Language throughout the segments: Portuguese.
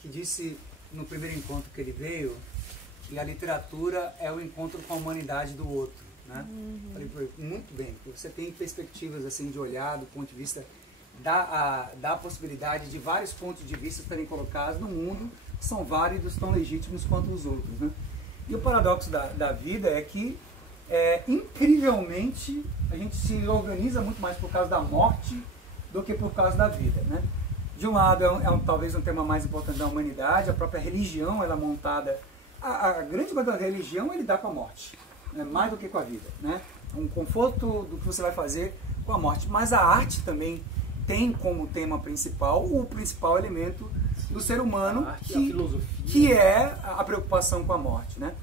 que disse no primeiro encontro que ele veio que a literatura é o encontro com a humanidade do outro, né? Falei, muito bem, você tem perspectivas assim de olhar do ponto de vista da possibilidade de vários pontos de vista serem colocados no mundo, que são válidos, tão legítimos quanto os outros, né? E o paradoxo da vida é que, incrivelmente, a gente se organiza muito mais por causa da morte do que por causa da vida, né? De um lado, talvez um tema mais importante da humanidade, a própria religião, ela é montada... A grande parte da religião, ele dá com a morte, né? Mais do que com a vida, né? Um conforto do que você vai fazer com a morte. Mas a arte também tem como tema principal o principal elemento do ser humano, que é a preocupação com a morte, né?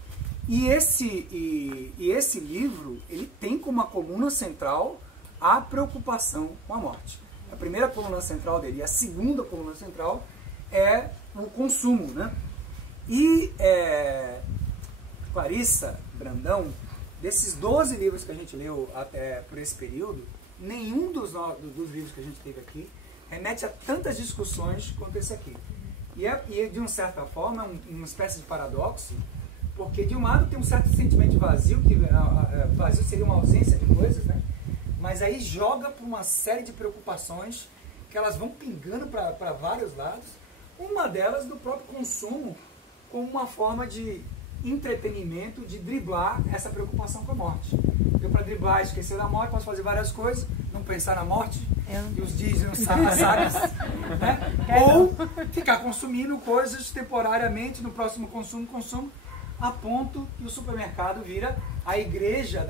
E esse livro, ele tem como uma coluna central a preocupação com a morte. A primeira coluna central dele e a segunda coluna central é o consumo, né? E Clarissa Brandão, desses 12 livros que a gente leu até por esse período, nenhum dos livros que a gente teve aqui remete a tantas discussões quanto esse aqui. E de uma certa forma, uma espécie de paradoxo, porque de um lado tem um certo sentimento de vazio, que vazio seria uma ausência de coisas, né? Mas aí joga para uma série de preocupações que elas vão pingando para vários lados. Uma delas do próprio consumo como uma forma de entretenimento, de driblar essa preocupação com a morte. Eu, para driblar e esquecer da morte, posso fazer várias coisas, não pensar na morte, e os dígitos sábios, né? Ou ficar consumindo coisas temporariamente, no próximo consumo, a ponto que o supermercado vira a igreja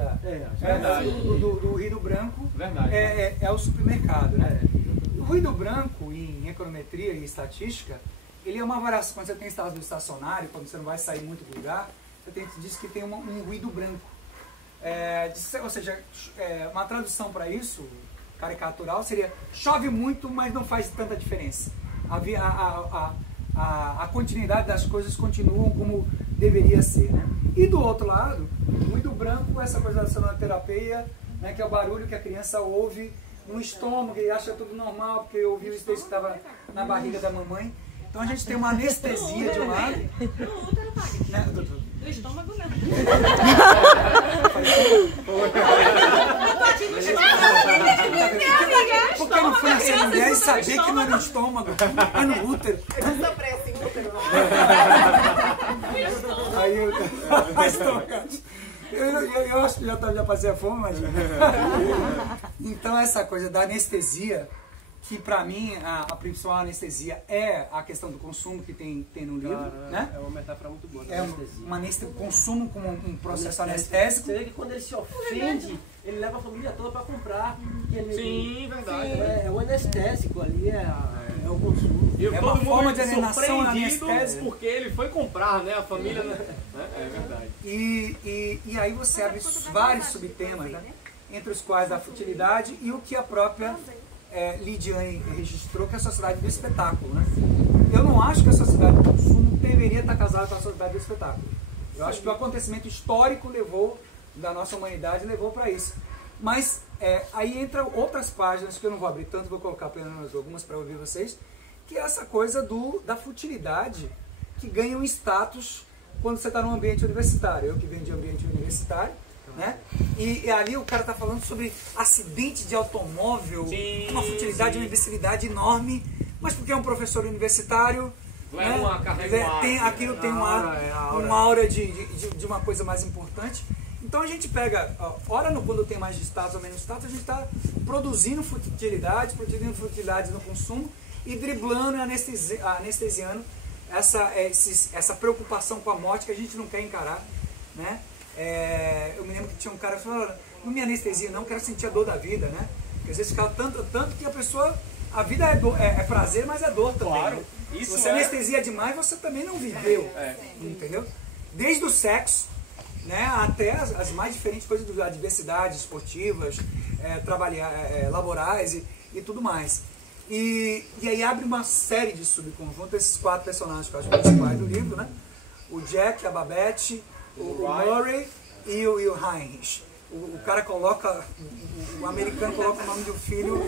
do ruído branco. É o supermercado, né? O ruído branco, em econometria e estatística, ele é uma variação. Quando você tem estado estacionário, quando você não vai sair muito do lugar, você diz que tem um ruído branco. Ou seja, uma tradução para isso, caricatural, seria: chove muito, mas não faz tanta diferença. A continuidade das coisas continuam como deveria ser, né? E do outro lado, o ruído branco, essa coisa da sonoterapia, né, que é o barulho que a criança ouve no estômago e acha tudo normal, porque ouviu o texto que estava na barriga da mamãe. Então a gente tem uma anestesia de um lado. Né? Do estômago não. Porque não foi nascer mulher e saber que não é no estômago, é no útero. Aí eu acho que já passei a fome, mas... Então essa coisa da anestesia, que para mim a principal anestesia é a questão do consumo que tem no livro, né? É uma metáfora muito boa. O consumo como um processo anestésico. Você vê que quando ele se ofende, ele leva a família toda para comprar. Sim, verdade. É o anestésico ali, é o consumo. E É uma todo forma mundo de alienação surpreendido anestésica. porque ele foi comprar, né? A família... Né? É verdade. E aí você abre vários subtemas, né? Entre os quais a futilidade e o que a própria Lidiane registrou, que é a sociedade do espetáculo, né? Eu não acho que a sociedade do consumo deveria estar casada com a sociedade do espetáculo. Eu acho que o acontecimento histórico da nossa humanidade levou para isso. Mas aí entra outras páginas que eu não vou abrir tanto, vou colocar apenas algumas para ouvir vocês, que é essa coisa da futilidade que ganha um status quando você está num ambiente universitário. Eu que venho de ambiente universitário, né? E ali o cara está falando sobre acidente de automóvel, uma futilidade, uma imbecilidade enorme, mas porque é um professor universitário, né? Aquilo tem uma aura de uma coisa mais importante. Então a gente pega, quando tem mais de status ou menos status, a gente está produzindo futilidade no consumo e driblando e anestesiando essa preocupação com a morte que a gente não quer encarar, né? Eu me lembro que tinha um cara que falou: não me anestesia não, quero sentir a dor da vida, né? Porque às vezes fica tanto que a pessoa, a vida é prazer, mas é dor também. Claro. Né? Isso Se você anestesia demais, você também não viveu, entendeu? Desde o sexo, né, até as mais diferentes coisas das adversidades esportivas, laborais e tudo mais. E aí abre uma série de subconjuntos, esses 4 personagens que eu acho principais do livro, né? O Jack, a Babette, o Murray e o Heinrich. o cara coloca, o americano coloca o nome do filho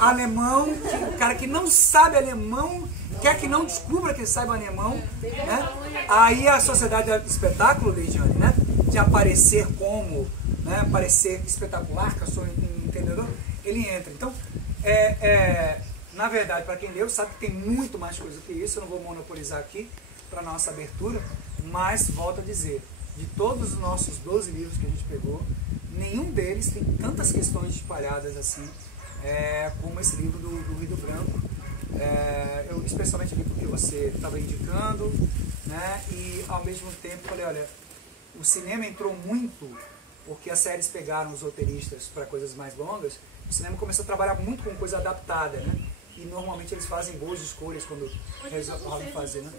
alemão, o cara que não sabe alemão, quer que não descubra que saiba alemão, né? Aí a sociedade do espetáculo, Lidiane, né? De aparecer como, né? Parecer espetacular, que eu sou um entendedor, ele entra. Então, na verdade, para quem leu, sabe que tem muito mais coisa que isso, eu não vou monopolizar aqui para nossa abertura, mas volto a dizer, de todos os nossos 12 livros que a gente pegou, nenhum deles tem tantas questões espalhadas assim, como esse livro do Ruído Branco. Eu especialmente li porque você estava indicando, né? E ao mesmo tempo falei, olha, o cinema entrou muito, porque as séries pegaram os roteiristas para coisas mais longas, o cinema começou a trabalhar muito com coisa adaptada, né? E normalmente eles fazem boas escolhas quando resolvem fazer, né?